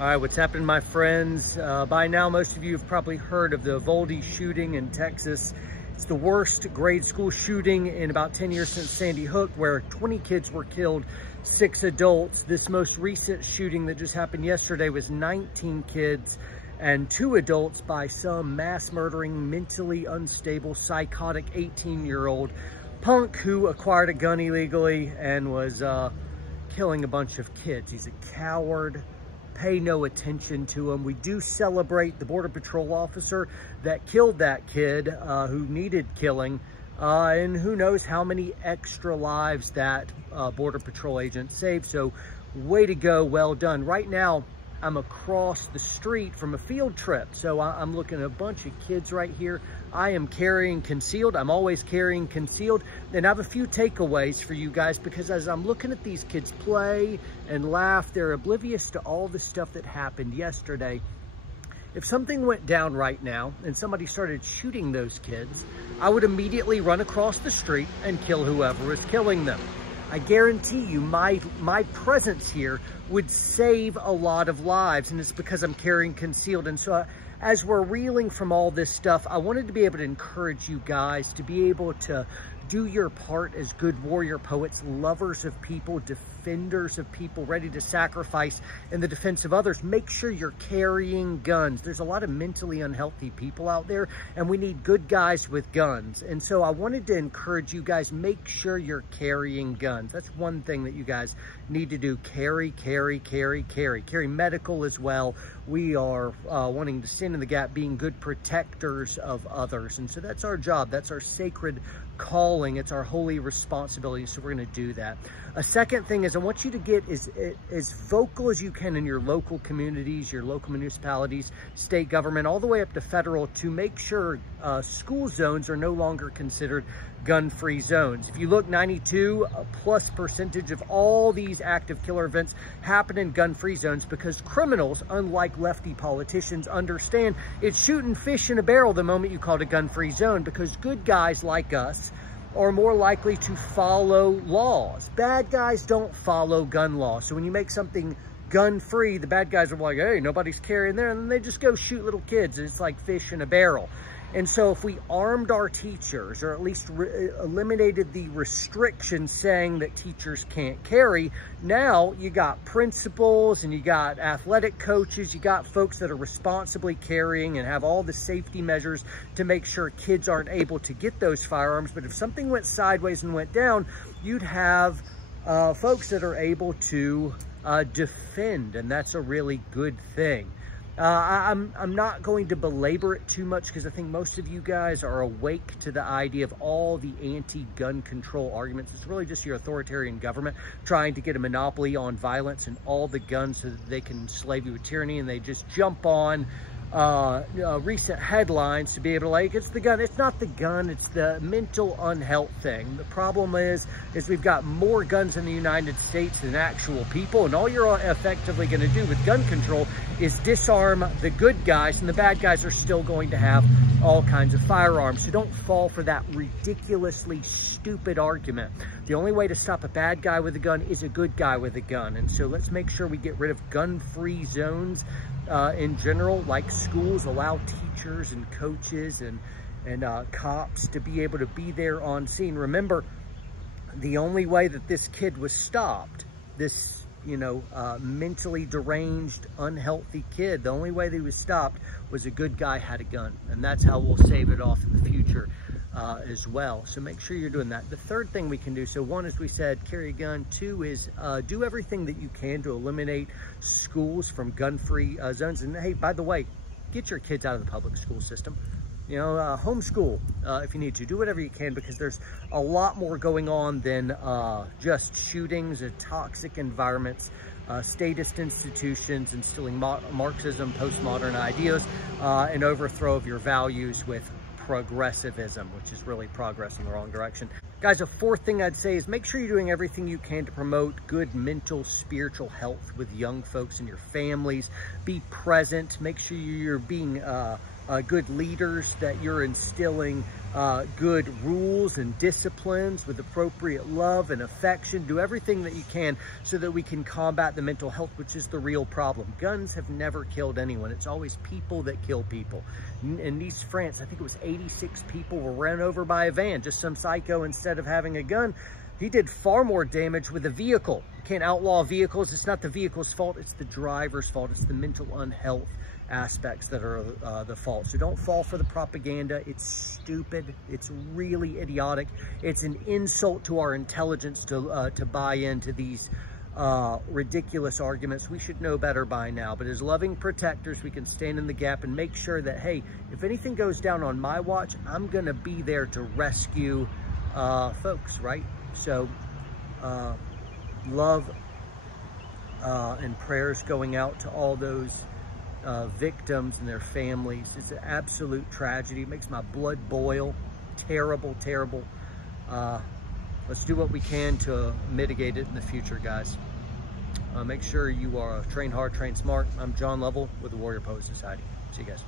All right, what's happening, my friends? By now, most of you have probably heard of the Uvalde shooting in Texas. It's the worst grade school shooting in about 10 years since Sandy Hook, where 20 kids were killed, 6 adults. This most recent shooting that just happened yesterday was 19 kids and 2 adults by some mass murdering, mentally unstable, psychotic 18-year-old punk who acquired a gun illegally and was killing a bunch of kids. He's a coward. Pay no attention to him. We do celebrate the Border Patrol officer that killed that kid who needed killing, and who knows how many extra lives that Border Patrol agent saved. So way to go, well done. Right now, I'm across the street from a field trip. So I'm looking at a bunch of kids right here. I am carrying concealed. I'm always carrying concealed. And I have a few takeaways for you guys, because as I'm looking at these kids play and laugh, they're oblivious to all the stuff that happened yesterday. If something went down right now and somebody started shooting those kids, I would immediately run across the street and kill whoever was killing them. I guarantee you my presence here would save a lot of lives, and it's because I'm carrying concealed. And so as we're reeling from all this stuff, I wanted to be able to encourage you guys to be able to do your part as good warrior poets, lovers of people, defenders of people, ready to sacrifice in the defense of others. Make sure you're carrying guns. There's a lot of mentally unhealthy people out there, and we need good guys with guns. And so I wanted to encourage you guys, make sure you're carrying guns. That's one thing that you guys need to do. Carry medical as well. We are wanting to stand in the gap, being good protectors of others. And so that's our job. That's our sacred calling. It's our holy responsibility. So we're going to do that. A second thing is I want you to get as vocal as you can in your local communities, your local municipalities, state government, all the way up to federal, to make sure school zones are no longer considered gun-free zones. If you look, 92+% of all these active killer events happen in gun-free zones, because criminals, unlike lefty politicians, understand it's shooting fish in a barrel the moment you call it a gun-free zone, because good guys like us are more likely to follow laws. Bad guys don't follow gun laws. So when you make something gun-free, the bad guys are like, hey, nobody's carrying there, and then they just go shoot little kids. It's like fish in a barrel. And so if we armed our teachers, or at least eliminated the restrictions saying that teachers can't carry, now you got principals and you got athletic coaches, you got folks that are responsibly carrying and have all the safety measures to make sure kids aren't able to get those firearms. But if something went sideways and went down, you'd have folks that are able to defend, and that's a really good thing. I'm not going to belabor it too much, because I think most of you guys are awake to the idea of all the anti-gun control arguments. It's really just your authoritarian government trying to get a monopoly on violence and all the guns so that they can enslave you with tyranny, and they just jump on recent headlines to be able to, like, it's the gun. It's not the gun, it's the mental unhealth thing. The problem is we've got more guns in the United States than actual people, and all you're effectively going to do with gun control is disarm the good guys, and the bad guys are still going to have all kinds of firearms. So don't fall for that ridiculously stupid argument. The only way to stop a bad guy with a gun is a good guy with a gun. And so let's make sure we get rid of gun-free zones in general, like schools. Allow teachers and coaches and cops to be able to be there on scene. Remember, the only way that this kid was stopped, this mentally deranged, unhealthy kid, the only way that he was stopped was a good guy had a gun. And that's how we'll save it off in the future as well. So make sure you're doing that. The third thing we can do, so one, as we said, carry a gun. 2 is do everything that you can to eliminate schools from gun-free zones. And hey, by the way, get your kids out of the public school system. Homeschool if you need to. Do whatever you can, because there's a lot more going on than just shootings and toxic environments, statist institutions instilling Marxism, postmodern ideas, and overthrow of your values with progressivism, which is really progress in the wrong direction. Guys, a fourth thing I'd say is make sure you're doing everything you can to promote good mental, spiritual health with young folks in your families. Be present. Make sure you're being good leaders, that you're instilling good rules and disciplines with appropriate love and affection. Do everything that you can so that we can combat the mental health, which is the real problem. Guns have never killed anyone. It's always people that kill people. In Nice, France, I think it was 86 people were run over by a van. Just some psycho, instead of having a gun, he did far more damage with a vehicle. You can't outlaw vehicles. It's not the vehicle's fault. It's the driver's fault. It's the mental unhealth aspects that are the fault. So don't fall for the propaganda. It's stupid. It's really idiotic. It's an insult to our intelligence to buy into these ridiculous arguments. We should know better by now. But as loving protectors, we can stand in the gap and make sure that, hey, if anything goes down on my watch, I'm going to be there to rescue folks, right? So love and prayers going out to all those victims and their families. It's an absolute tragedy. It makes my blood boil. Terrible, terrible. Let's do what we can to mitigate it in the future, guys. Make sure you are train hard, train smart. I'm John Lovell with the Warrior Poet Society. See you guys.